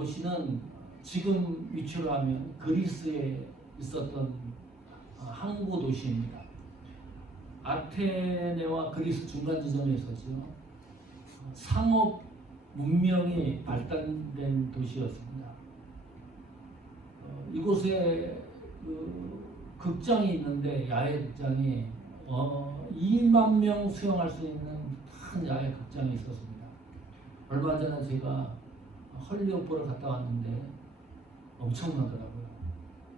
도시는 지금 위치로 하면 그리스에 있었던 항구 도시입니다. 아테네와 그리스 중간 지점에 있었죠. 상업 문명이 발달된 도시였습니다. 이곳에 극장이 있는데 야외 극장이 2만 명 수용할 수 있는 큰 야외 극장이 있었습니다. 얼마 전에 제가 헐리우드를 갔다 왔는데 엄청나더라고요.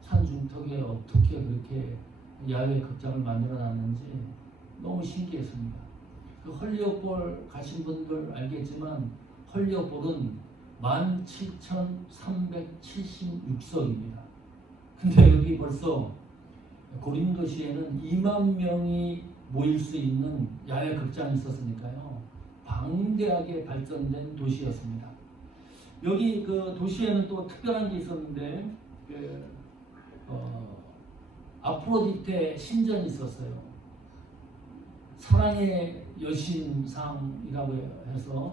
산중턱에 어떻게 그렇게 야외 극장을 만들어 놨는지 너무 신기했습니다. 그 헐리우드 가신 분들 알겠지만 헐리우드는 17,376석입니다. 근데 여기 벌써 고린도시에는 2만 명이 모일 수 있는 야외 극장이 있었으니까요. 방대하게 발전된 도시였습니다. 여기 그 도시에는 또 특별한 게 있었는데 아프로디테 신전이 있었어요. 사랑의 여신상이라고 해서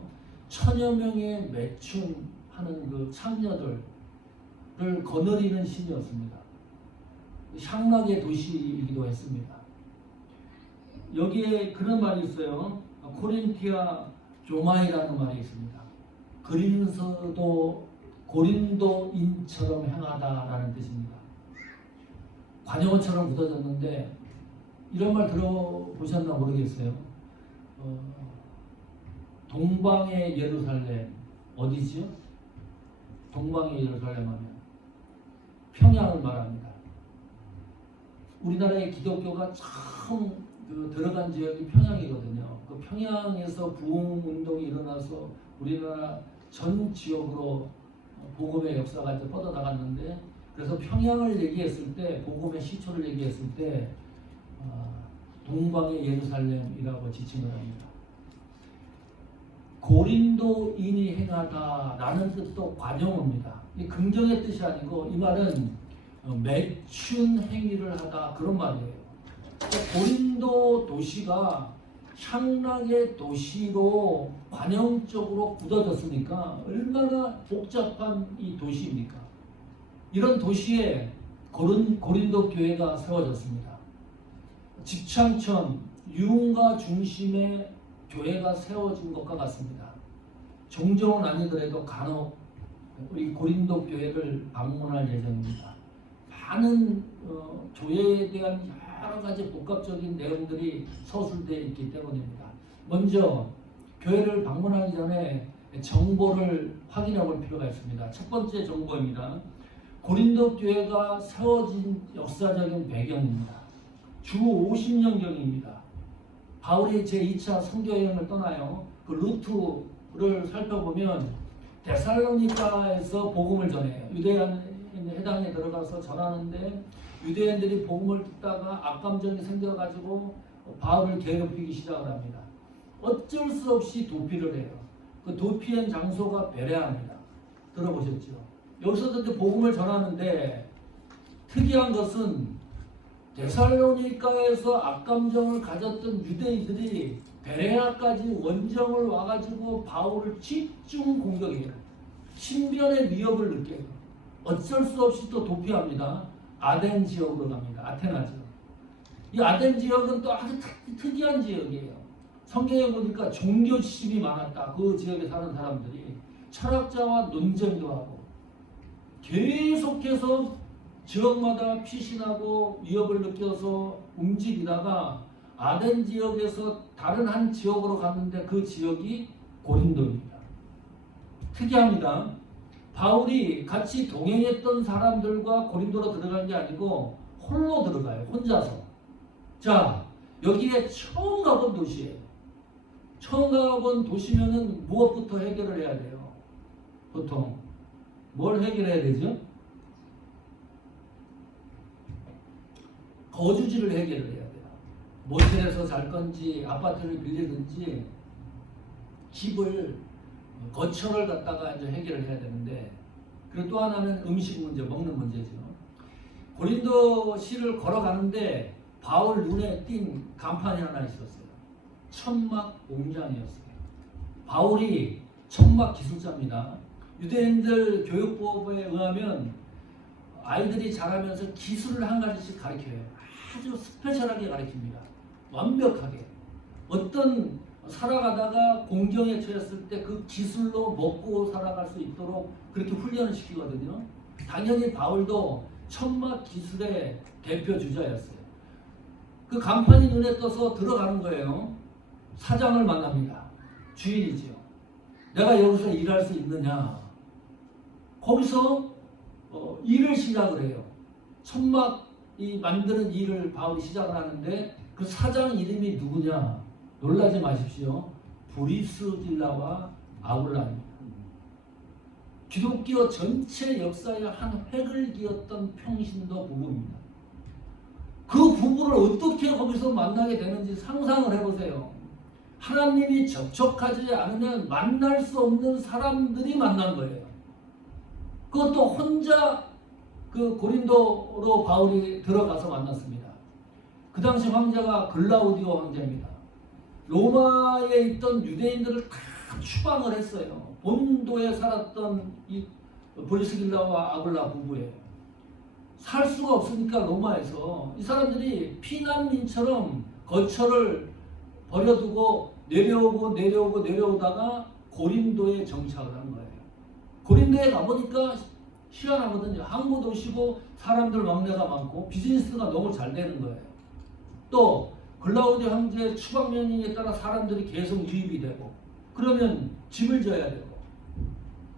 1000여 명의 매춘하는 그 창녀들을 거느리는 신이었습니다. 향락의 도시이기도 했습니다. 여기에 그런 말이 있어요. 코린티아 조마이라는 말이 있습니다. 그리면서도 고린도인처럼 행하다라는 뜻입니다. 관용어처럼 굳어졌는데 이런 말 들어보셨나 모르겠어요. 동방의 예루살렘 어디지요? 동방의 예루살렘 하면 평양을 말합니다. 우리나라의 기독교가 처음 들어간 지역이 평양이거든요. 그 평양에서 부흥 운동이 일어나서 우리나라 전 지역으로 복음의 역사가 이제 뻗어나갔는데, 그래서 평양을 얘기했을 때, 복음의 시초를 얘기했을 때 동방의 예루살렘이라고 지칭을 합니다. 고린도인이 행하다라는 뜻도 관용어입니다. 이 긍정의 뜻이 아니고 이 말은 매춘 행위를 하다 그런 말이에요. 고린도 도시가 향락의 도시로 관용적으로 굳어졌으니까 얼마나 복잡한 이 도시입니까? 이런 도시에 고린도 교회가 세워졌습니다. 집창천, 유흥가 중심의 교회가 세워진 것과 같습니다. 종종은 아니더라도 간혹 우리 고린도 교회를 방문할 예정입니다. 많은 교회에 대한 여러 가지 복합적인 내용들이 서술되어 있기 때문입니다. 먼저 교회를 방문하기 전에 정보를 확인해 볼 필요가 있습니다. 첫 번째 정보입니다. 고린도 교회가 세워진 역사적인 배경입니다. 주 50년경입니다. 바울이 제2차 선교여행을 떠나요. 그 루트를 살펴보면 데살로니가에서 복음을 전해요. 유대인 해당에 들어가서 전하는데 유대인들이 복음을 듣다가 악감정이 생겨가지고 바울을 괴롭히기 시작을 합니다. 어쩔 수 없이 도피를 해요. 그 도피한 장소가 베레아입니다. 들어보셨죠? 여기서도 이제 복음을 전하는데 특이한 것은 데살로니가에서 악감정을 가졌던 유대인들이 베레아까지 원정을 와가지고 바울을 집중 공격해요. 신변의 위협을 느껴요. 어쩔 수 없이 또 도피합니다. 아덴 지역으로 갑니다. 아테나 지역. 이 아덴 지역은 또 아주 특이한 지역이에요. 성경에 보니까 종교 지식이 많았다. 그 지역에 사는 사람들이 철학자와 논쟁도 하고 계속해서 지역마다 피신하고 위협을 느껴서 움직이다가 아덴 지역에서 다른 한 지역으로 갔는데 그 지역이 고린도입니다. 특이합니다. 바울이 같이 동행했던 사람들과 고린도로 들어간 게 아니고 홀로 들어가요. 혼자서. 자, 여기에 처음 가본 도시예요. 처음 가본 도시면은 무엇부터 해결을 해야 돼요? 보통 뭘 해결해야 되죠? 거주지를 해결을 해야 돼요. 모텔에서 잘 건지 아파트를 빌리든지 집을 거처를 갖다가 이제 해결을 해야 되는데, 그리고 또 하나는 음식 문제, 먹는 문제죠. 고린도시를 걸어가는데 바울 눈에 띈 간판이 하나 있었어요. 천막 공장이었어요. 바울이 천막 기술자입니다. 유대인들 교육법에 의하면 아이들이 자라면서 기술을 한 가지씩 가르쳐요. 아주 스페셜하게 가르칩니다. 완벽하게. 어떤 살아가다가 공경에 처했을 때 그 기술로 먹고 살아갈 수 있도록 그렇게 훈련을 시키거든요. 당연히 바울도 천막 기술의 대표 주자였어요. 그 간판이 눈에 떠서 들어가는 거예요. 사장을 만납니다. 주인이지요. 내가 여기서 일할 수 있느냐. 거기서 일을 시작을 해요. 천막이 만드는 일을 바울이 시작을 하는데 그 사장 이름이 누구냐? 놀라지 마십시오. 브리스길라와 아굴라입니다. 기독교 전체 역사의 한 획을 기었던 평신도 부부입니다. 그 부부를 어떻게 거기서 만나게 되는지 상상을 해보세요. 하나님이 접촉하지 않으면 만날 수 없는 사람들이 만난 거예요. 그것도 혼자 그 고린도로 바울이 들어가서 만났습니다. 그 당시 황제가 글라우디오 황제입니다. 로마에 있던 유대인들을 다 추방을 했어요. 본도에 살았던 이 브리스길라와 아굴라 부부예요. 살 수가 없으니까 로마에서 이 사람들이 피난민처럼 거처를 버려두고 내려오다가 고린도에 정착을 한 거예요. 고린도에 가보니까 희한하거든요. 항구 도시고 사람들 왕래가 많고 비즈니스가 너무 잘 되는 거예요. 또 글라우디 황제의 추방 명령에 따라 사람들이 계속 유입이 되고 그러면 집을 지어야 되고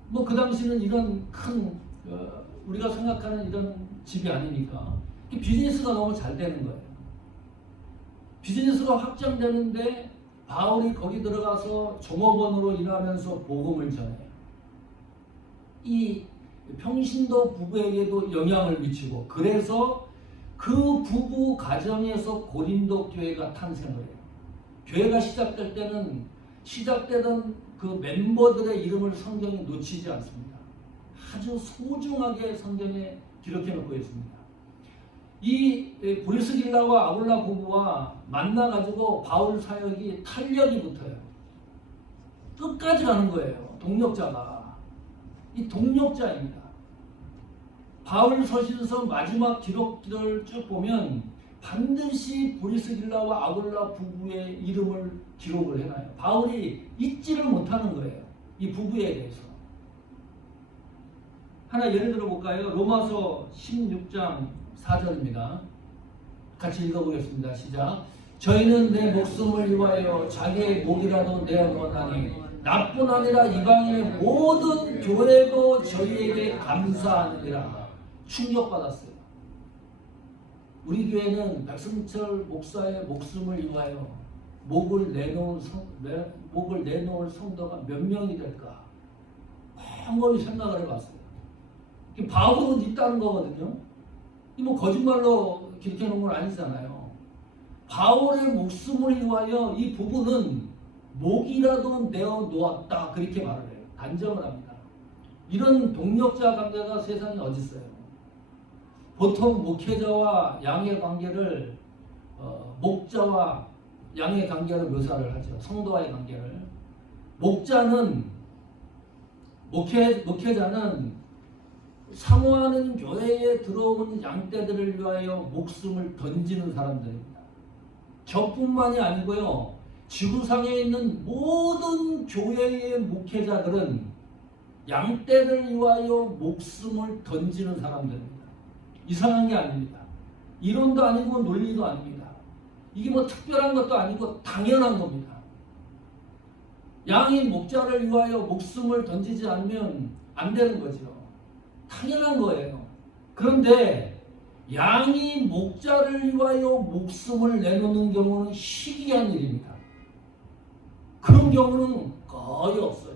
뭐 그 당시는 이런 큰 우리가 생각하는 이런 집이 아니니까 비즈니스가 너무 잘 되는 거예요. 비즈니스가 확장되는데 바울이 거기 들어가서 종업원으로 일하면서 복음을 전해요. 이 평신도 부부에게도 영향을 미치고 그래서 그 부부 가정에서 고린도 교회가 탄생을 해요. 교회가 시작되던 그 멤버들의 이름을 성경에 놓치지 않습니다. 아주 소중하게 성경에 기록해 놓고 있습니다. 이 브리스길라와 아굴라 부부와 만나가지고 바울 사역이 탄력이 붙어요. 끝까지 가는 거예요. 동력자가. 이 동력자입니다. 바울 서신서 마지막 기록들을 쭉 보면 반드시 브리스길라와 아굴라 부부의 이름을 기록을 해놔요. 바울이 잊지를 못하는 거예요. 이 부부에 대해서. 하나 예를 들어 볼까요? 로마서 16장 4절입니다. 같이 읽어보겠습니다. 시작. 저희는 내 목숨을 위하여 자기의 목이라도 내어놓았나니 나뿐 아니라 이방의 모든 교회도 저희에게 감사하느니라. 충격받았어요. 우리 교회는 백승철 목사의 목숨을 위하여 목을 내놓을 성도가 몇 명이 될까? 곰곰이 생각을 해봤어요. 바울은 있다는 거거든요. 이 뭐 거짓말로 기록해 놓은 건 아니잖아요. 바울의 목숨을 위하여 이 부부는 목이라도 내어 놓았다 그렇게 말을 해요. 단정을 합니다. 이런 동력자 관계가 세상에 어디 있어요? 보통 목회자와 양의 관계를 목자와 양의 관계를 묘사를 하죠. 성도와의 관계를. 목회자는 사모하는 교회에 들어온 양떼들을 위하여 목숨을 던지는 사람들입니다. 저뿐만이 아니고요. 지구상에 있는 모든 교회의 목회자들은 양떼를 위하여 목숨을 던지는 사람들입니다. 이상한 게 아닙니다. 이론도 아니고 논리도 아닙니다. 이게 뭐 특별한 것도 아니고 당연한 겁니다. 양이 목자를 위하여 목숨을 던지지 않으면 안 되는 거죠. 당연한 거예요. 그런데 양이 목자를 위하여 목숨을 내놓는 경우는 희귀한 일입니다. 그런 경우는 거의 없어요.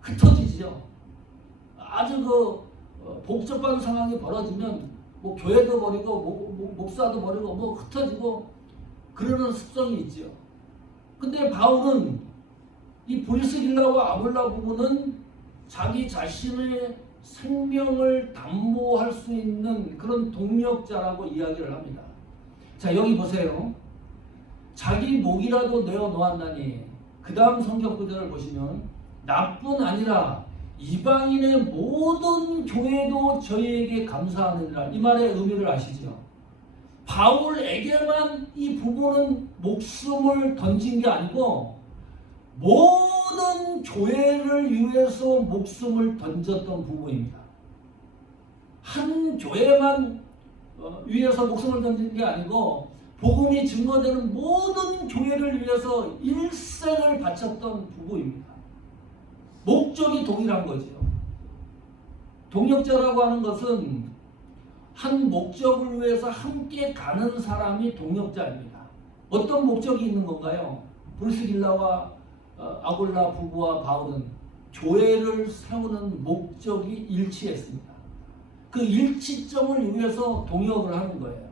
흩어지죠. 아주 복잡한 상황이 벌어지면 뭐 교회도 버리고 목사도 버리고 뭐 흩어지고 그러는 습성이 있죠. 근데 바울은 이 브리스길라와 아굴라 부부는 자기 자신의 생명을 담보할 수 있는 그런 동력자라고 이야기를 합니다. 자, 여기 보세요. 자기 목이라도 내어 놓았나니 그 다음 성경 구절을 보시면 나뿐 아니라 이방인의 모든 교회도 저희에게 감사하느니라. 이 말의 의미를 아시죠? 바울에게만 이 부부는 목숨을 던진 게 아니고 모든 교회를 위해서 목숨을 던졌던 부부입니다. 한 교회만 위해서 목숨을 던진 게 아니고 복음이 증거되는 모든 교회를 위해서 일생을 바쳤던 부부입니다. 목적이 동일한 거죠. 동역자라고 하는 것은 한 목적을 위해서 함께 가는 사람이 동역자입니다. 어떤 목적이 있는 건가요? 브리스길라와 아굴라 부부와 바울은 교회를 세우는 목적이 일치했습니다. 그 일치점을 위해서 동역을 하는 거예요.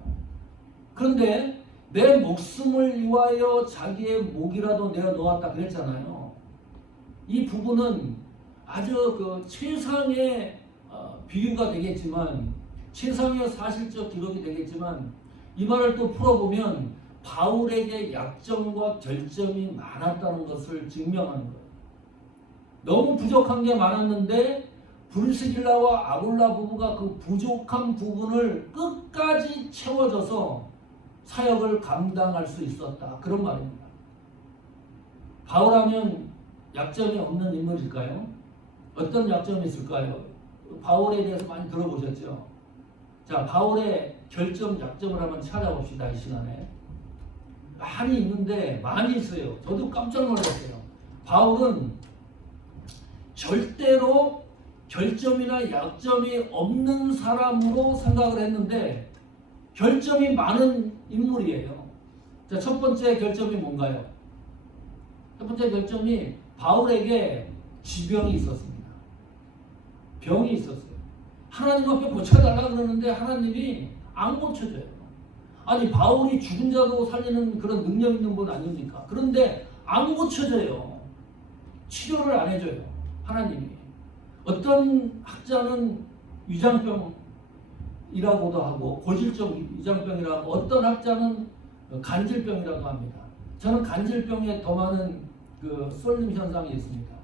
그런데 내 목숨을 위하여 자기의 목이라도 내어놓았다 그랬잖아요. 이 부분은 아주 그 최상의 비유가 되겠지만, 최상의 사실적 기록이 되겠지만, 이 말을 또 풀어보면 바울에게 약점과 결점이 많았다는 것을 증명하는 거예요. 너무 부족한 게 많았는데 브리스길라와 아굴라 부부가 그 부족한 부분을 끝까지 채워줘서 사역을 감당할 수 있었다. 그런 말입니다. 바울하면 약점이 없는 인물일까요? 어떤 약점이 있을까요? 바울에 대해서 많이 들어보셨죠? 자, 바울의 결점, 약점을 한번 찾아봅시다. 이 시간에. 많이 있는데 많이 있어요. 저도 깜짝 놀랐어요. 바울은 절대로 결점이나 약점이 없는 사람으로 생각을 했는데 결점이 많은 인물이에요. 자, 첫 번째 결점이 뭔가요? 첫 번째 결점이 바울에게 지병이 있었습니다. 병이 있었어요. 하나님 앞에 고쳐달라 그러는데 하나님이 안 고쳐줘요. 아니, 바울이 죽은 자도 살리는 그런 능력 있는 분 아닙니까? 그런데 안 고쳐져요. 치료를 안 해줘요. 하나님이. 어떤 학자는 위장병이라고도 하고 고질적 위장병이라고 하고, 어떤 학자는 간질병이라고 합니다. 저는 간질병에 더 많은 그 쏠림 현상이 있습니다.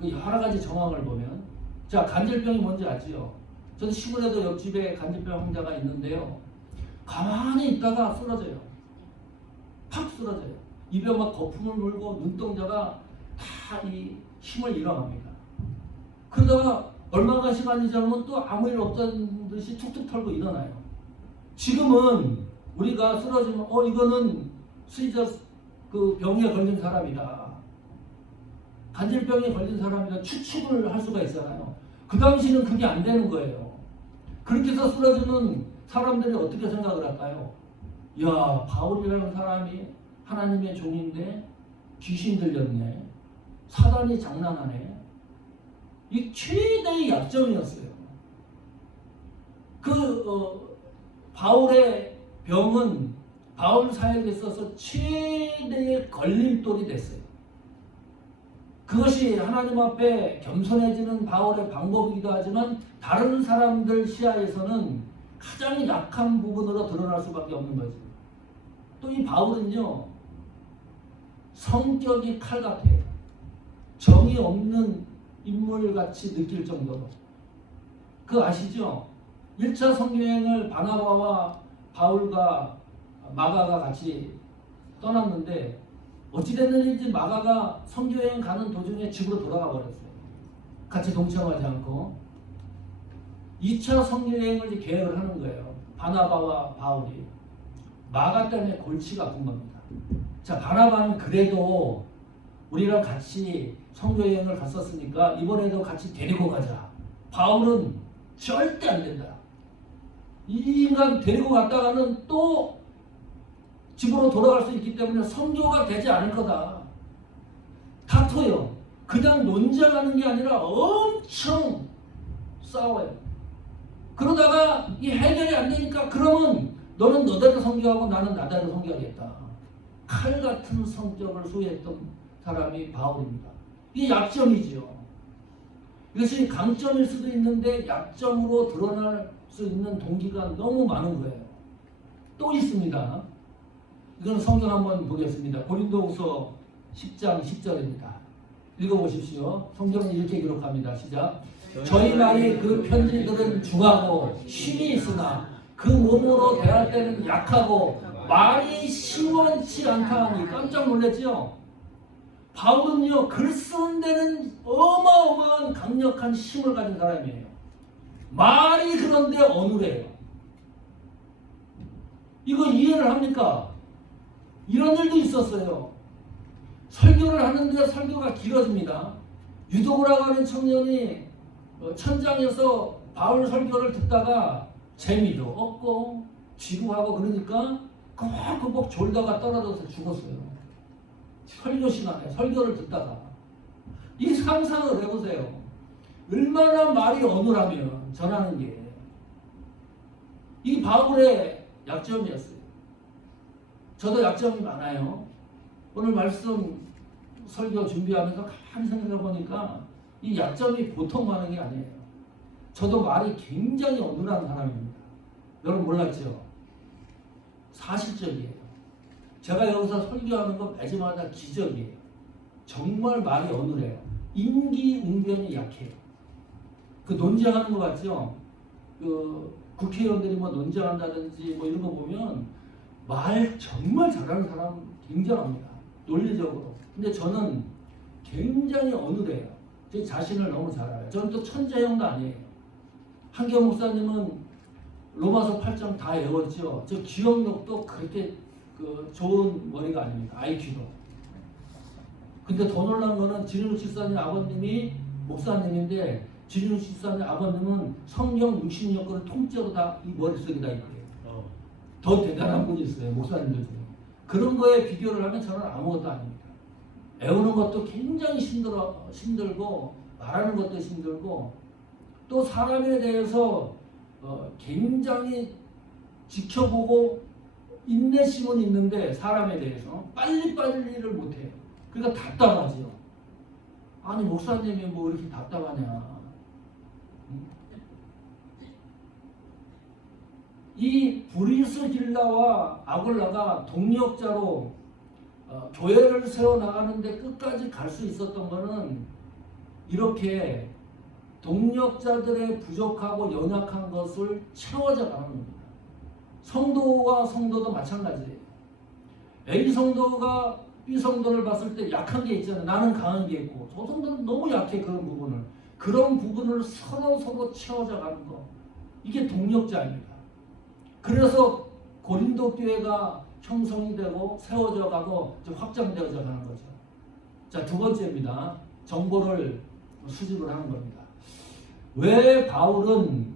그 여러 가지 정황을 보면, 자, 간질병이 뭔지 아지요? 저는 시골에도 옆집에 간질병 환자가 있는데요. 가만히 있다가 쓰러져요. 팍 쓰러져요. 입에 막 거품을 물고 눈동자가 다 이 힘을 잃어갑니다. 그러다가 얼마간 시간이 지나면 또 아무 일 없다는 듯이 툭툭 털고 일어나요. 지금은 우리가 쓰러지면 이거는 스이저 그 병에 걸린 사람이다. 간질병에 걸린 사람이다. 추측을 할 수가 있잖아요. 그 당시는 그게 안 되는 거예요. 그렇게 해서 쓰러지는 사람들이 어떻게 생각을 할까요? 야, 바울이라는 사람이 하나님의 종인데 귀신 들렸네. 사단이 장난하네. 이 최대의 약점이었어요. 바울의 병은 바울 사역에 있어서 최대의 걸림돌이 됐어요. 그것이 하나님 앞에 겸손해지는 바울의 방법이기도 하지만 다른 사람들 시야에서는 가장 약한 부분으로 드러날 수밖에 없는 거죠. 또 이 바울은요, 성격이 칼 같아요. 정이 없는 인물같이 느낄 정도로. 그거 아시죠? 1차 선교여행을 바나바와 바울과 마가가 같이 떠났는데 어찌됐는지 마가가 선교여행 가는 도중에 집으로 돌아가 버렸어요. 같이 동참하지 않고. 2차 선교여행을 계획을 하는 거예요. 바나바와 바울이. 마가 때문에 골치가 아픈 겁니다. 자, 바나바는 그래도 우리랑 같이 선교여행을 갔었으니까 이번에도 같이 데리고 가자. 바울은 절대 안 된다. 이 인간 데리고 갔다가는 또 집으로 돌아갈 수 있기 때문에 선교가 되지 않을 거다. 다퉈요. 그냥 논쟁하는 게 아니라 엄청 싸워요. 그러다가 이 해결이 안 되니까 그러면 너는 너대로 선교하고 나는 나대로 선교하겠다. 칼 같은 성격을 소유했던 사람이 바울입니다. 이게 약점이죠. 이것이 강점일 수도 있는데 약점으로 드러날 수 있는 동기가 너무 많은 거예요. 또 있습니다. 이건 성경 한번 보겠습니다. 고린도후서 10장 10절입니다. 읽어보십시오. 성경은 이렇게 기록합니다. 시작. 저희 말이 그 편지들은 중하고 힘이 있으나 그 몸으로 대할 때는 약하고 말이 시원치 않다 하니 깜짝 놀랐죠. 바울은요, 글 쓰는 데는 어마어마한 강력한 힘을 가진 사람이에요. 말이 그런데 어눌해요. 이거 이해를 합니까? 이런 일도 있었어요. 설교를 하는데 설교가 길어집니다. 유도라고 하는 청년이 천장에서 바울 설교를 듣다가 재미도 없고 지루하고 그러니까 끄벅끄벅 졸다가 떨어져서 죽었어요. 설교 시간에 설교를 듣다가. 이 상상을 해보세요. 얼마나 말이 어눌하면 전하는 게. 이 바울의 약점이었어요. 저도 약점이 많아요. 오늘 말씀 설교 준비하면서 가만히 생각해 보니까 이 약점이 보통 많은 게 아니에요. 저도 말이 굉장히 어눌한 사람입니다. 여러분 몰랐죠? 사실적이에요. 제가 여기서 설교하는 거 매주마다 기적이에요. 정말 말이 어눌해요. 임기응변이 약해요. 그 논쟁하는 거 같죠? 그 국회의원들이 뭐 논쟁한다든지 뭐 이런 거 보면 말 정말 잘하는 사람 굉장합니다. 논리적으로. 근데 저는 굉장히 어눌해요. 제 자신을 너무 잘 알아요. 저는 또 천재형도 아니에요. 한경 목사님은 로마서 8장 다 외웠죠. 저 기억력도 그렇게 좋은 머리가 아닙니다. IQ도. 근데 더 놀란 거는 진우 집사님 아버님이 목사님인데 진우 집사님 아버님은 성경 66권을 통째로 다 이 머릿속에 다 있고요. 더 대단한 분이 있어요. 목사님들 중에. 그런 거에 비교를 하면 저는 아무것도 아닙니다. 애우는 것도 굉장히 힘들고 말하는 것도 힘들고 또 사람에 대해서 굉장히 지켜보고 인내심은 있는데 사람에 대해서 빨리빨리를 못해요. 그러니까 답답하죠. 아니 목사님이 뭐 이렇게 답답하냐. 이 브리스길라와 아굴라가 동력자로 교회를 세워나가는데 끝까지 갈 수 있었던 것은 이렇게 동력자들의 부족하고 연약한 것을 채워져 가는 겁니다. 성도와 성도도 마찬가지예요. A 성도가 B 성도를 봤을 때 약한 게 있잖아요. 나는 강한 게 있고 저 성도는 너무 약해. 그런 부분을 서로 채워져 가는 거. 이게 동력자입니다. 그래서 고린도 교회가 형성이 되고 세워져 가고 확장되어져 가는 거죠. 자, 두 번째입니다. 정보를 수집을 하는 겁니다. 왜 바울은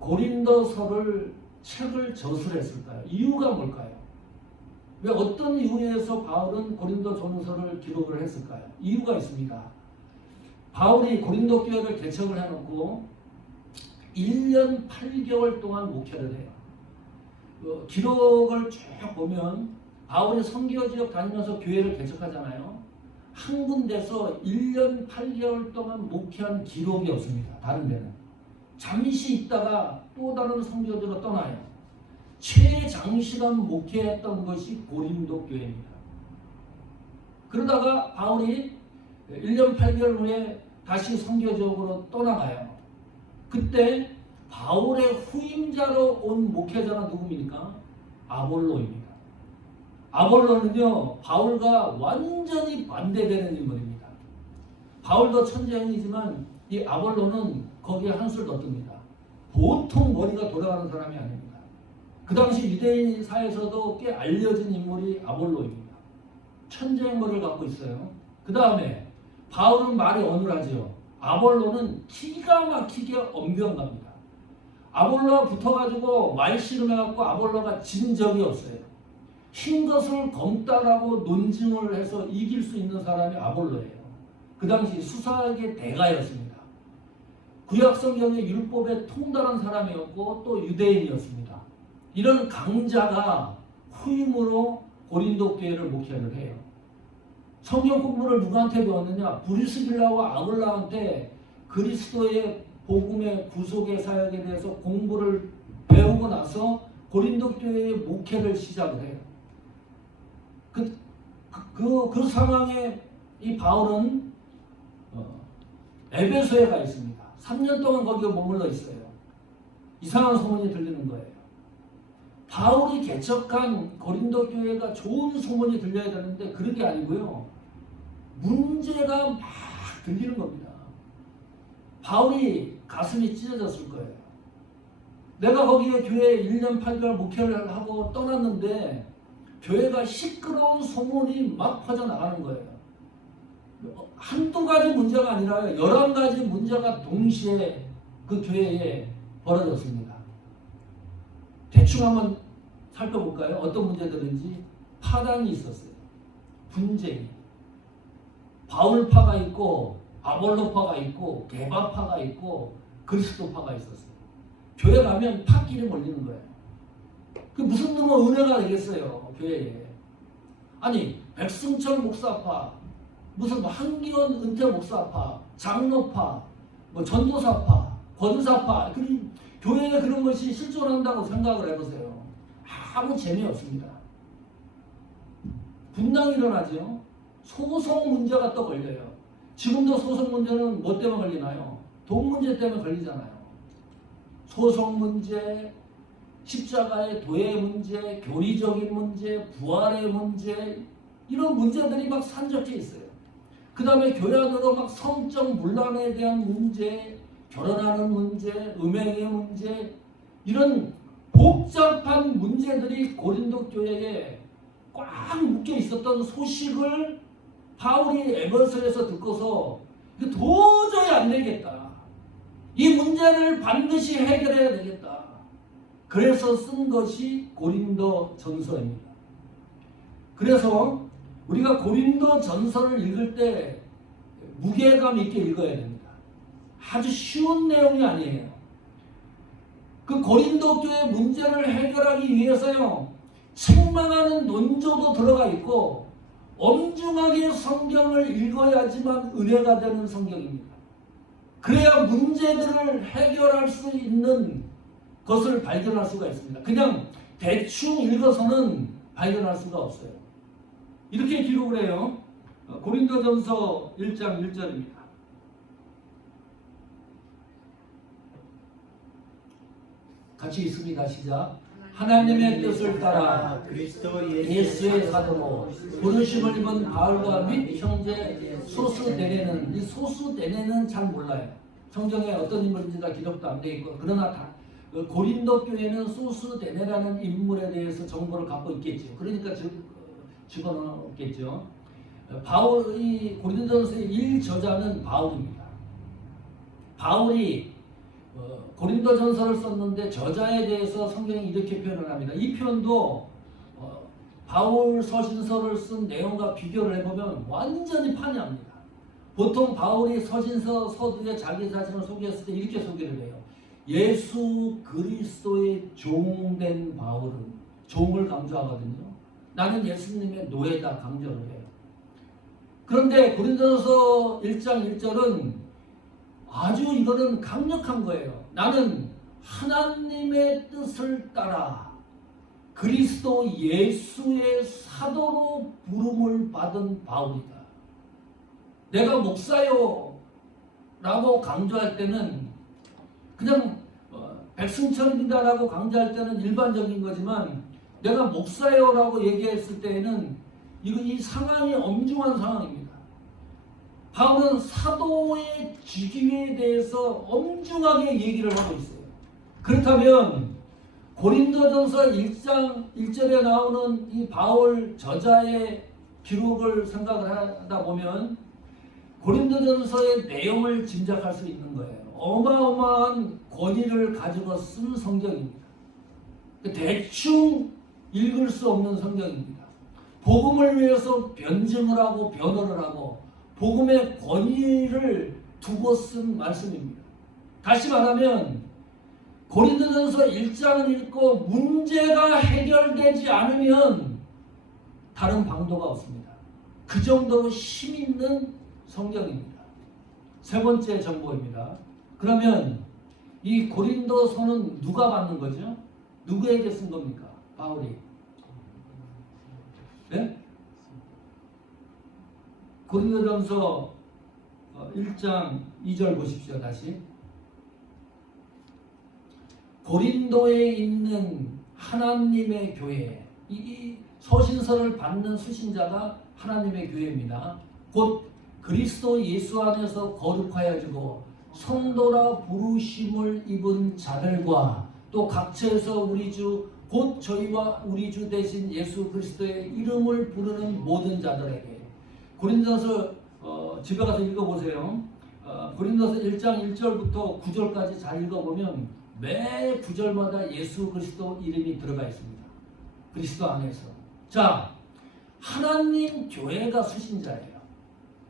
고린도서를 책을 저술했을까요? 이유가 뭘까요? 왜 어떤 이유에서 바울은 고린도전서를 기록을 했을까요? 이유가 있습니다. 바울이 고린도 교회를 개척을 해놓고 1년 8개월 동안 목회를 해요. 기록을 쭉 보면 바울이 선교 지역 다니면서 교회를 개척하잖아요. 한 군데서 1년 8개월 동안 목회한 기록이 없습니다. 다른 데는. 잠시 있다가 또 다른 선교지로 떠나요. 최장시간 목회했던 것이 고린도 교회입니다. 그러다가 바울이 1년 8개월 후에 다시 선교 지역으로 떠나가요. 그때 바울의 후임자로 온 목회자가 누굽니까? 아볼로입니다. 아볼로는요, 바울과 완전히 반대되는 인물입니다. 바울도 천재형이지만 이 아볼로는 거기에 한술 더 뜹니다. 보통 머리가 돌아가는 사람이 아닙니다. 그 당시 유대인 사회에서도 꽤 알려진 인물이 아볼로입니다. 천재형 머리를 갖고 있어요. 그 다음에 바울은 말이 어눌하죠. 아볼로는 기가 막히게 언변갑니다. 아볼로가 붙어가지고 말씨름해갖고 아볼로가 진 적이 없어요. 흰 것을 검다라고 논증을 해서 이길 수 있는 사람이 아볼로예요. 그 당시 수사학의 대가였습니다. 구약성경의 율법에 통달한 사람이었고 또 유대인이었습니다. 이런 강자가 후임으로 고린도 교회를 목회를 해요. 성경 공부를 누구한테 배웠느냐? 브리스길라와 아굴라한테 그리스도의 복음의 구속의 사역에 대해서 공부를 배우고 나서 고린도 교회의 목회를 시작을 해요. 그 상황에 이 바울은 에베소에 가 있습니다. 3년 동안 거기에 머물러 있어요. 이상한 소문이 들리는 거예요. 바울이 개척한 고린도 교회가 좋은 소문이 들려야 되는데 그런 게 아니고요. 문제가 막 들리는 겁니다. 바울이 가슴이 찢어졌을 거예요. 내가 거기에 교회에 1년 8개월 목회를 하고 떠났는데 교회가 시끄러운 소문이 막 퍼져나가는 거예요. 한두 가지 문제가 아니라 11가지 문제가 동시에 그 교회에 벌어졌습니다. 대충 한번 살펴볼까요? 어떤 문제들인지. 파당이 있었어요. 분쟁이. 바울파가 있고 아볼로파가 있고 게바파가 있고 그리스도파가 있었어요. 교회 가면 파끼리 몰리는 거예요. 그 무슨 놈의 은혜가 되겠어요, 교회에. 아니, 백승철 목사파, 무슨 한기원 은퇴 목사파, 장로파, 뭐 전도사파, 권사파, 교회에 그런 것이 실존한다고 생각을 해보세요. 아무 재미없습니다. 분당이 일어나죠. 소송 문제가 또 걸려요. 지금도 소송 문제는 뭐 때문에 걸리나요? 돈 문제 때문에 걸리잖아요. 소송 문제, 십자가의 도의 문제, 교리적인 문제, 부활의 문제, 이런 문제들이 막 산적해 있어요. 그 다음에 교회 안으로 막 성적 문란에 대한 문제, 결혼하는 문제, 음행의 문제, 이런 복잡한 문제들이 고린도 교회에 꽉 묶여 있었던 소식을 바울이 에베소에서 듣고서 이거 도저히 안 되겠다. 이 문제를 반드시 해결해야 되겠다. 그래서 쓴 것이 고린도 전서입니다. 그래서 우리가 고린도 전서를 읽을 때 무게감 있게 읽어야 됩니다. 아주 쉬운 내용이 아니에요. 그 고린도 교회 문제를 해결하기 위해서요, 책망하는 논조도 들어가 있고 엄중하게 성경을 읽어야지만 은혜가 되는 성경입니다. 그래야 문제들을 해결할 수 있는 것을 발견할 수가 있습니다. 그냥 대충 읽어서는 발견할 수가 없어요. 이렇게 기록을 해요. 고린도전서 1장 1절입니다. 같이 읽습니다. 시작. 하나님의 뜻을 따라 그리스도 예수의 사도로 부르심을 입은 바울과 및 형제 소스데네는, 이 소스데네는 잘 몰라요. 성경에 어떤 인물인지가 기록도 안 돼 있고, 그러나 다 고린도 교회는 소스데네라는 인물에 대해서 정보를 갖고 있겠죠. 그러니까 집어넣었겠죠. 바울이 고린도전서의 1저자는 바울입니다. 바울이 고린도전서를 썼는데 저자에 대해서 성경이 이렇게 표현을 합니다. 이 표현도 바울 서신서를 쓴 내용과 비교를 해보면 완전히 판이합니다. 보통 바울이 서신서 서두에 자기 자신을 소개했을 때 이렇게 소개를 해요. 예수 그리스도의 종된 바울은, 종을 강조하거든요. 나는 예수님의 노예다 강조를 해요. 그런데 고린도전서 1장 1절은 아주 이거는 강력한 거예요. 나는 하나님의 뜻을 따라 그리스도 예수의 사도로 부름을 받은 바울이다. 내가 목사요 라고 강조할 때는 그냥 백승철입니다 라고 강조할 때는 일반적인 거지만, 내가 목사요 라고 얘기했을 때에는 이 상황이 엄중한 상황입니다. 바울은 사도의 직위에 대해서 엄중하게 얘기를 하고 있어요. 그렇다면 고린도전서 1장 1절에 나오는 이 바울 저자의 기록을 생각을 하다 보면 고린도전서의 내용을 짐작할 수 있는 거예요. 어마어마한 권위를 가지고 쓴 성경입니다. 대충 읽을 수 없는 성경입니다. 복음을 위해서 변증을 하고 변호를 하고 복음의 권위를 두고 쓴 말씀입니다. 다시 말하면 고린도전서 1장을 읽고 문제가 해결되지 않으면 다른 방도가 없습니다. 그 정도로 힘 있는 성경입니다. 세 번째 정보입니다. 그러면 이 고린도서는 누가 받는 거죠? 누구에게 쓴 겁니까? 바울이. 네? 고린도전서 1장 2절 보십시오. 다시. 고린도에 있는 하나님의 교회, 이 서신서를 받는 수신자가 하나님의 교회입니다. 곧 그리스도 예수 안에서 거룩하여지고 성도라 부르심을 입은 자들과 또 각처에서 우리 주 곧 저희와 우리 주 되신 예수 그리스도의 이름을 부르는 모든 자들에게. 고린도서 집에 가서 읽어보세요. 고린도서 1장 1절부터 9절까지 잘 읽어보면 매 구절마다 예수 그리스도 이름이 들어가 있습니다. 그리스도 안에서. 자, 하나님 교회가 수신자예요.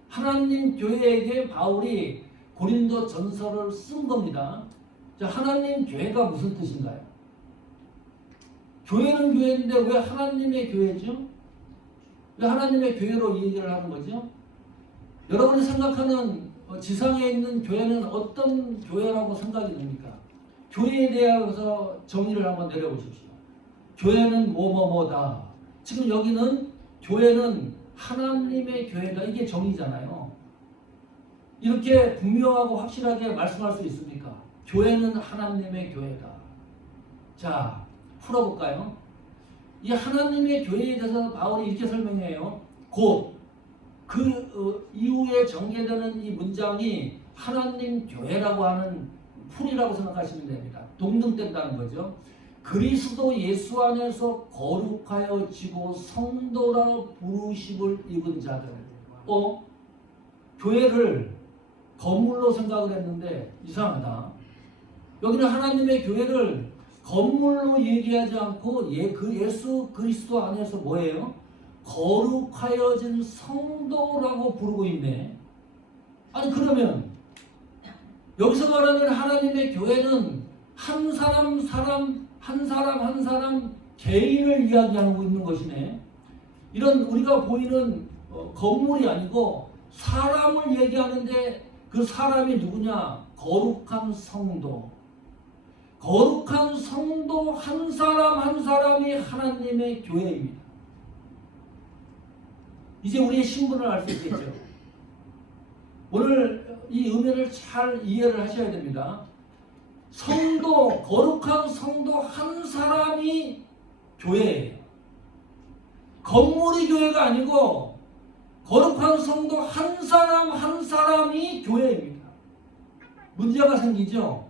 하나님 교회에게 바울이 고린도 전서를 쓴 겁니다. 자, 하나님 교회가 무슨 뜻인가요? 교회는 교회인데 왜 하나님의 교회죠? 왜 하나님의 교회로 이 얘기를 하는 거죠? 여러분이 생각하는 지상에 있는 교회는 어떤 교회라고 생각이 듭니까? 교회에 대해서 정의를 한번 내려보십시오. 교회는 뭐뭐뭐다. 지금 여기는 교회는 하나님의 교회다. 이게 정의잖아요. 이렇게 분명하고 확실하게 말씀할 수 있습니까? 교회는 하나님의 교회다. 자, 풀어볼까요? 이 하나님의 교회에 대해서 바울이 이렇게 설명해요. 곧 그 이후에 전개되는 이 문장이 하나님 교회라고 하는 풀이라고 생각하시면 됩니다. 동등된다는 거죠. 그리스도 예수 안에서 거룩하여지고 성도라 부르심을 입은 자들. 교회를 건물로 생각을 했는데 이상하다. 여기는 하나님의 교회를 건물로 얘기하지 않고 그 예수 그리스도 안에서 뭐예요? 거룩하여진 성도라고 부르고 있네. 아니 그러면 여기서 말하는 하나님의 교회는 한 사람 개인을 이야기하고 있는 것이네. 이런 우리가 보이는 건물이 아니고 사람을 얘기하는데 그 사람이 누구냐? 거룩한 성도. 거룩한 성도 한 사람이 하나님의 교회입니다. 이제 우리의 신분을 알 수 있겠죠. 오늘 이 의미를 잘 이해를 하셔야 됩니다. 성도, 거룩한 성도 한 사람이 교회예요. 건물이 교회가 아니고 거룩한 성도 한 사람이 교회입니다. 문제가 생기죠.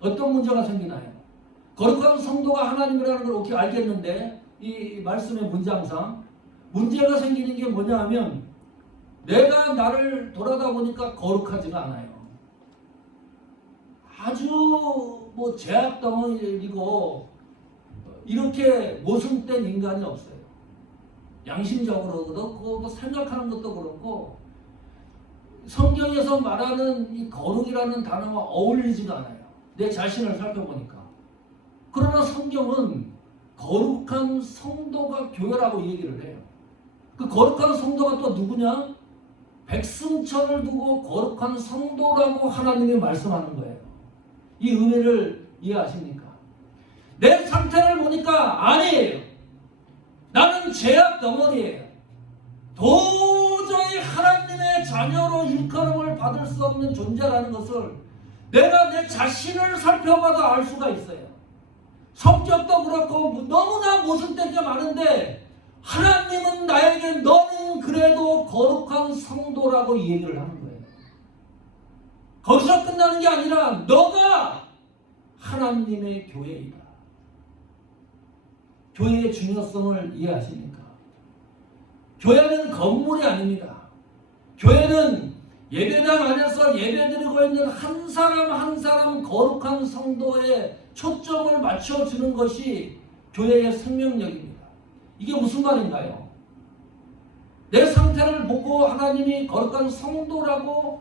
어떤 문제가 생기나요? 거룩한 성도가 하나님이라는 걸 어떻게 알겠는데 이 말씀의 문장상 문제가 생기는 게 뭐냐 하면 내가 나를 돌아다 보니까 거룩하지가 않아요. 아주 제약 덩어리고 이렇게 모순된 인간이 없어요. 양심적으로도 그렇고 생각하는 것도 그렇고 성경에서 말하는 이 거룩이라는 단어와 어울리지가 않아요. 내 자신을 살펴보니까. 그러나 성경은 거룩한 성도가 교회라고 얘기를 해요. 그 거룩한 성도가 또 누구냐? 백승천을 두고 거룩한 성도라고 하나님이 말씀하는 거예요. 이 의미를 이해하십니까? 내 상태를 보니까 아니에요. 나는 죄악 덩어리예요. 도저히 하나님의 자녀로 일컬음을 받을 수 없는 존재라는 것을 내가 내 자신을 살펴봐도 알 수가 있어요. 성격도 그렇고 너무나 모순된 게 많은데 하나님은 나에게 너는 그래도 거룩한 성도라고 얘기를 하는 거예요. 거기서 끝나는 게 아니라 너가 하나님의 교회이다. 교회의 중요성을 이해하십니까? 교회는 건물이 아닙니다. 교회는 예배당 안에서 예배드리고 있는 한 사람 거룩한 성도에 초점을 맞춰주는 것이 교회의 생명력입니다. 이게 무슨 말인가요? 내 상태를 보고 하나님이 거룩한 성도라고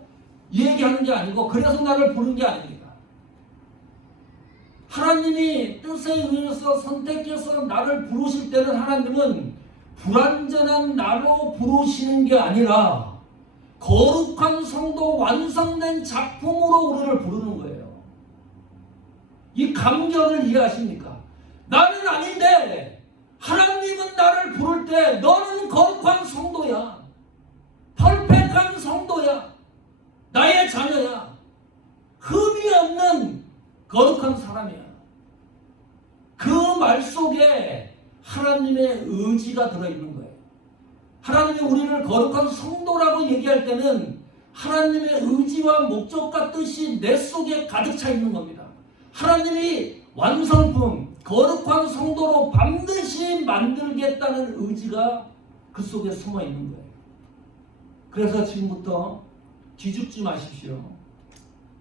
얘기하는 게 아니고 그래서 나를 부른 게 아닙니다. 하나님이 뜻에 의해서 선택해서 나를 부르실 때는 하나님은 불완전한 나로 부르시는 게 아니라 거룩한 성도 완성된 작품으로 우리를 부르는 거예요. 이 감격을 이해하십니까? 나는 아닌데 하나님은 나를 부를 때 너는 거룩한 성도야. 퍼펙트한 성도야. 나의 자녀야. 흠이 없는 거룩한 사람이야. 그 말 속에 하나님의 의지가 들어있는 거예요. 하나님이 우리를 거룩한 성도라고 얘기할 때는 하나님의 의지와 목적과 뜻이 내 속에 가득 차 있는 겁니다. 하나님이 완성품, 거룩한 성도로 반드시 만들겠다는 의지가 그 속에 숨어 있는 거예요. 그래서 지금부터 기죽지 마십시오.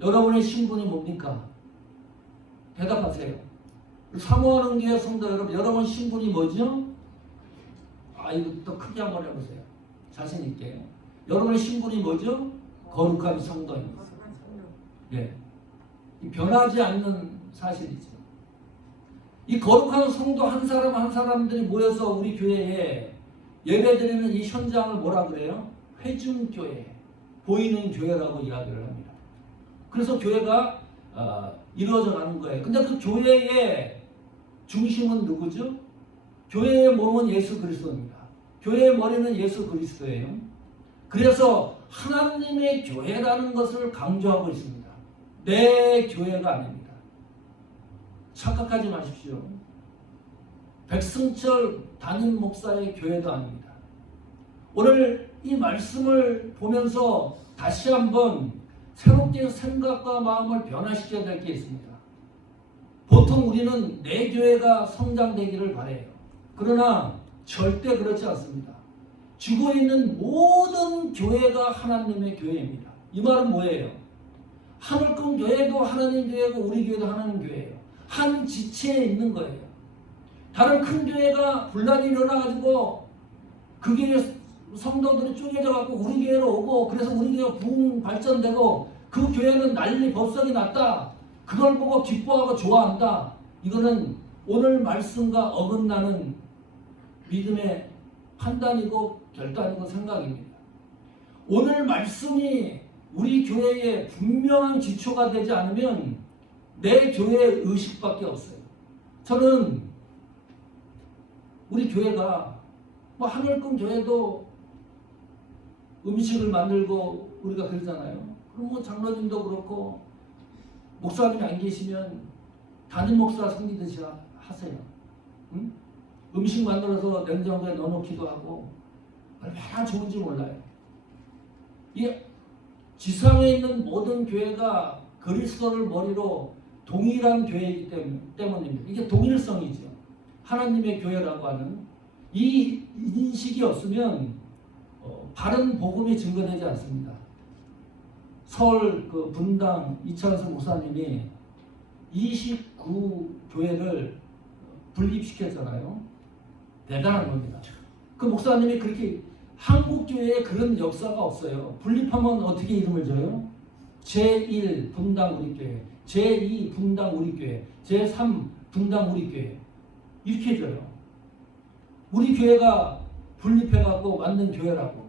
여러분의 신분이 뭡니까? 대답하세요. 사모하는 게 성도 여러분, 여러분 신분이 뭐죠? 이거 더 크게 한번 해보세요. 자신 있게. 여러분의 신분이 뭐죠? 거룩한 성도입니다. 예, 변하지 않는 사실이죠. 이 거룩한 성도 한 사람 한 사람들이 모여서 우리 교회에 예배드리는 이 현장을 뭐라 그래요? 회중교회, 보이는 교회라고 이야기를 합니다. 그래서 교회가 이루어져 가는 거예요. 근데 그 교회의 중심은 누구죠? 교회의 몸은 예수 그리스도입니다. 교회의 머리는 예수 그리스도예요. 그래서 하나님의 교회라는 것을 강조하고 있습니다. 내 교회가 아닙니다. 착각하지 마십시오. 백승철 담임 목사의 교회도 아닙니다. 오늘 이 말씀을 보면서 다시 한번 새롭게 생각과 마음을 변화시켜야 될 게 있습니다. 보통 우리는 내 교회가 성장되기를 바라요. 그러나 절대 그렇지 않습니다. 죽어 있는 모든 교회가 하나님의 교회입니다. 이 말은 뭐예요? 하늘금 교회도 하나님 교회고 우리 교회도 하나님 교회예요. 한 지체에 있는 거예요. 다른 큰 교회가 분란이 일어나가지고 그 교회 성도들이 쪼개져 갖고 우리 교회로 오고 그래서 우리 교회가 부흥 발전되고 그 교회는 난리 법석이 났다. 그걸 보고 기뻐하고 좋아한다. 이거는 오늘 말씀과 어긋나는 믿음의 판단이고 결단이고 생각입니다. 오늘 말씀이 우리 교회에 분명한 기초가 되지 않으면 내 교회의 의식밖에 없어요. 저는 우리 교회가 하늘금 교회도 음식을 만들고 우리가 그러잖아요. 그럼 장로님도 그렇고 목사님이 안 계시면 담임 목사 섬기듯이 하세요. 응? 음식 만들어서 냉장고에 넣어놓기도 하고 얼마나 좋은지 몰라요. 이 지상에 있는 모든 교회가 그리스도를 머리로 동일한 교회이기 때문입니다. 이게 동일성이죠. 하나님의 교회라고 하는 이 인식이 없으면 바른 복음이 증거되지 않습니다. 서울 그 분당 이창수 목사님이 29교회를 분립시켰잖아요. 대단한 겁니다. 그 목사님이 그렇게 한국 교회에 그런 역사가 없어요. 분립하면 어떻게 이름을 줘요? 제1 분당 우리교회, 제2 분당 우리교회, 제3 분당 우리교회 이렇게 줘요. 우리 교회가 분립해갖고 만든 교회라고.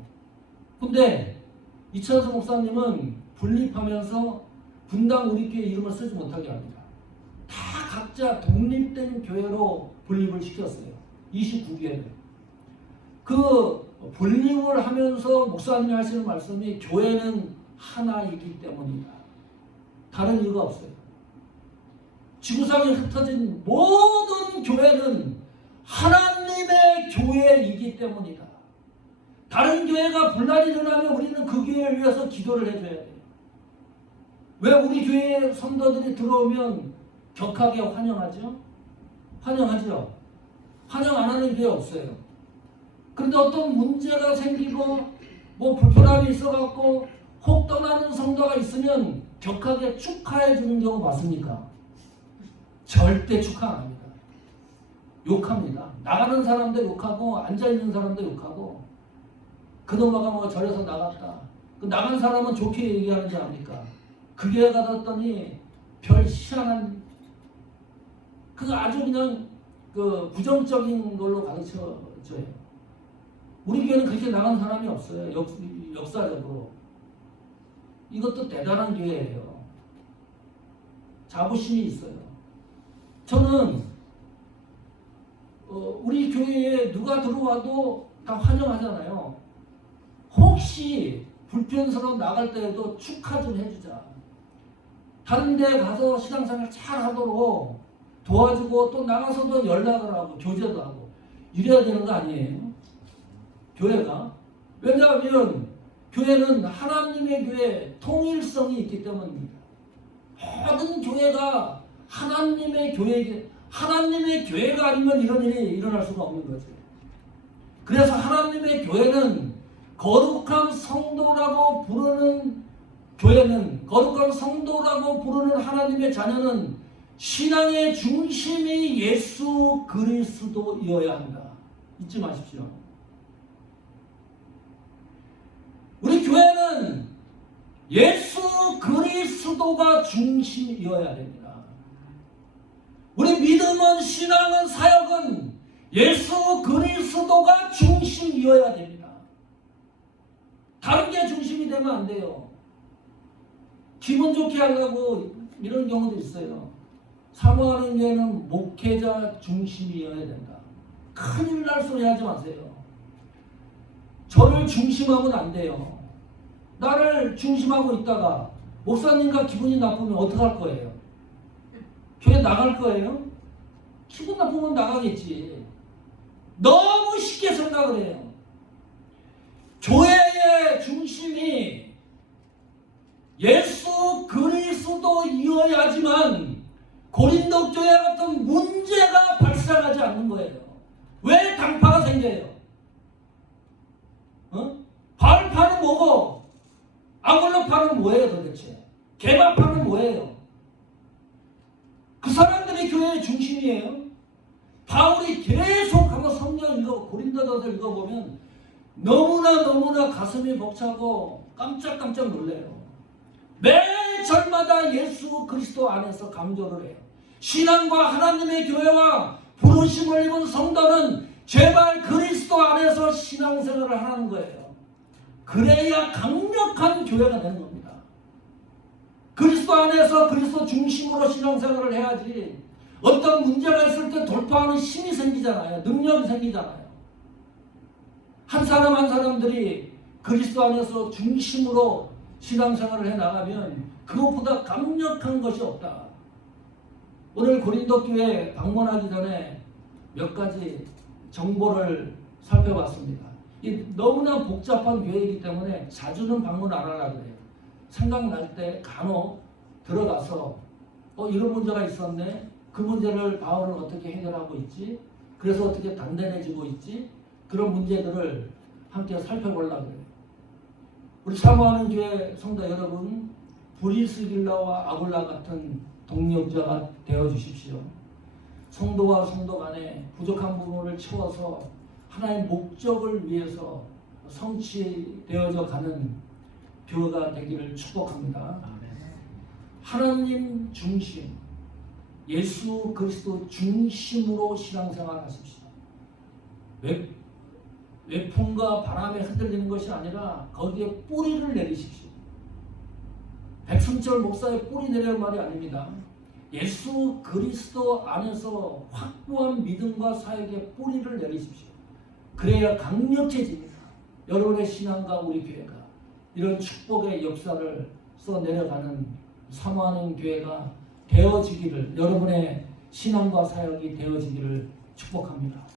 근데 이찬수 목사님은 분립하면서 분당 우리교회 이름을 쓰지 못하게 합니다. 다 각자 독립된 교회로 분립을 시켰어요. 29교회를. 그 분립을 하면서 목사님이 하시는 말씀이 교회는 하나이기 때문이다. 다른 이유가 없어요. 지구상에 흩어진 모든 교회는 하나님의 교회이기 때문이다. 다른 교회가 분란이 일어나면 우리는 그 교회를 위해서 기도를 해줘야 돼요. 왜 우리 교회 성도들이 들어오면 격하게 환영하죠? 환영하죠? 환영 안 하는 교회 없어요. 그런데 어떤 문제가 생기고 불편함이 있어갖고 혹 떠나는 성도가 있으면 격하게 축하해 주는 경우 봤습니까? 절대 축하 안 합니다. 욕합니다. 나가는 사람도 욕하고 앉아있는 사람도 욕하고 그놈아가 절에서 나갔다. 그 나간 사람은 좋게 얘기하는지 압니까? 그 교회 가봤더니 별 희한한 아주 그냥 그 부정적인 걸로 가르쳐줘요. 우리 교회는 그렇게 나간 사람이 없어요. 역사적으로. 이것도 대단한 교회예요. 자부심이 있어요. 저는 우리 교회에 누가 들어와도 다 환영하잖아요. 혹시 불편스러워 나갈 때에도 축하 좀 해주자. 다른 데 가서 신앙생활 잘 하도록 도와주고 또 나가서도 연락을 하고 교제도 하고 이래야 되는 거 아니에요? 교회가. 왜냐하면 교회는 하나님의 교회 통일성이 있기 때문입니다. 모든 교회가 하나님의 교회가 아니면 이런 일이 일어날 수가 없는 거죠. 그래서 하나님의 교회는 거룩한 성도라고 부르는 거룩한 성도라고 부르는 하나님의 자녀는 신앙의 중심이 예수 그리스도이어야 한다. 잊지 마십시오. 우리 교회는 예수 그리스도가 중심이어야 됩니다. 우리 믿음은, 신앙은, 사역은 예수 그리스도가 중심이어야 됩니다. 다른 게 중심이 되면 안 돼요. 기분 좋게 하려고 이런 경우도 있어요. 사모하는 교회는 목회자 중심이어야 된다. 큰일 날 소리 하지 마세요. 저를 중심하면 안 돼요. 나를 중심하고 있다가 목사님과 기분이 나쁘면 어떡할 거예요? 교회 나갈 거예요? 기분 나쁘면 나가겠지. 너무 쉽게 생각을 해요. 교회의 중심이 예수 그리스도이어야지만 고린도 교회 같은 문제가 발생하지 않는 거예요. 왜 당파가 생겨요? 바울파는 뭐고 아볼로파는 뭐예요 도대체? 개바파는 뭐예요? 그 사람들이 교회의 중심이에요. 바울이 계속 한번 성경 고린도서를 읽어보면 너무나 가슴이 벅차고 깜짝깜짝 놀래요. 매 절마다 예수 그리스도 안에서 강조를 해요. 신앙과 하나님의 교회와 부르심을 입은 성도는 제발 그리스도 안에서 신앙생활을 하는 거예요. 그래야 강력한 교회가 되는 겁니다. 그리스도 안에서 그리스도 중심으로 신앙생활을 해야지 어떤 문제가 있을 때 돌파하는 힘이 생기잖아요. 능력이 생기잖아요. 한 사람 한 사람들이 그리스도 안에서 중심으로 신앙생활을 해나가면 그것보다 강력한 것이 없다. 오늘 고린도 교회 방문하기 전에 몇 가지 정보를 살펴봤습니다. 이 너무나 복잡한 교회이기 때문에 자주는 방문 안 하려고 해요. 생각날 때 간혹 들어가서 이런 문제가 있었네. 그 문제를 바울은 어떻게 해결하고 있지? 그래서 어떻게 단단해지고 있지? 그런 문제들을 함께 살펴보려고 해요. 우리 사모하는 교회 성도 여러분, 브리스길라와 아굴라 같은 동력자가 되어 주십시오. 성도와 성도 간에 부족한 부분을 채워서 하나의 목적을 위해서 성취되어져 가는 교회가 되기를 축복합니다. 하나님 중심, 예수 그리스도 중심으로 신앙생활 하십시오. 외풍과 바람에 흔들리는 것이 아니라 거기에 뿌리를 내리십시오. 백승철 목사의 뿌리 내리는 말이 아닙니다. 예수 그리스도 안에서 확고한 믿음과 사역의 뿌리를 내리십시오. 그래야 강력해집니다. 여러분의 신앙과 우리 교회가 이런 축복의 역사를 써내려가는 사모하는 교회가 되어지기를, 여러분의 신앙과 사역이 되어지기를 축복합니다.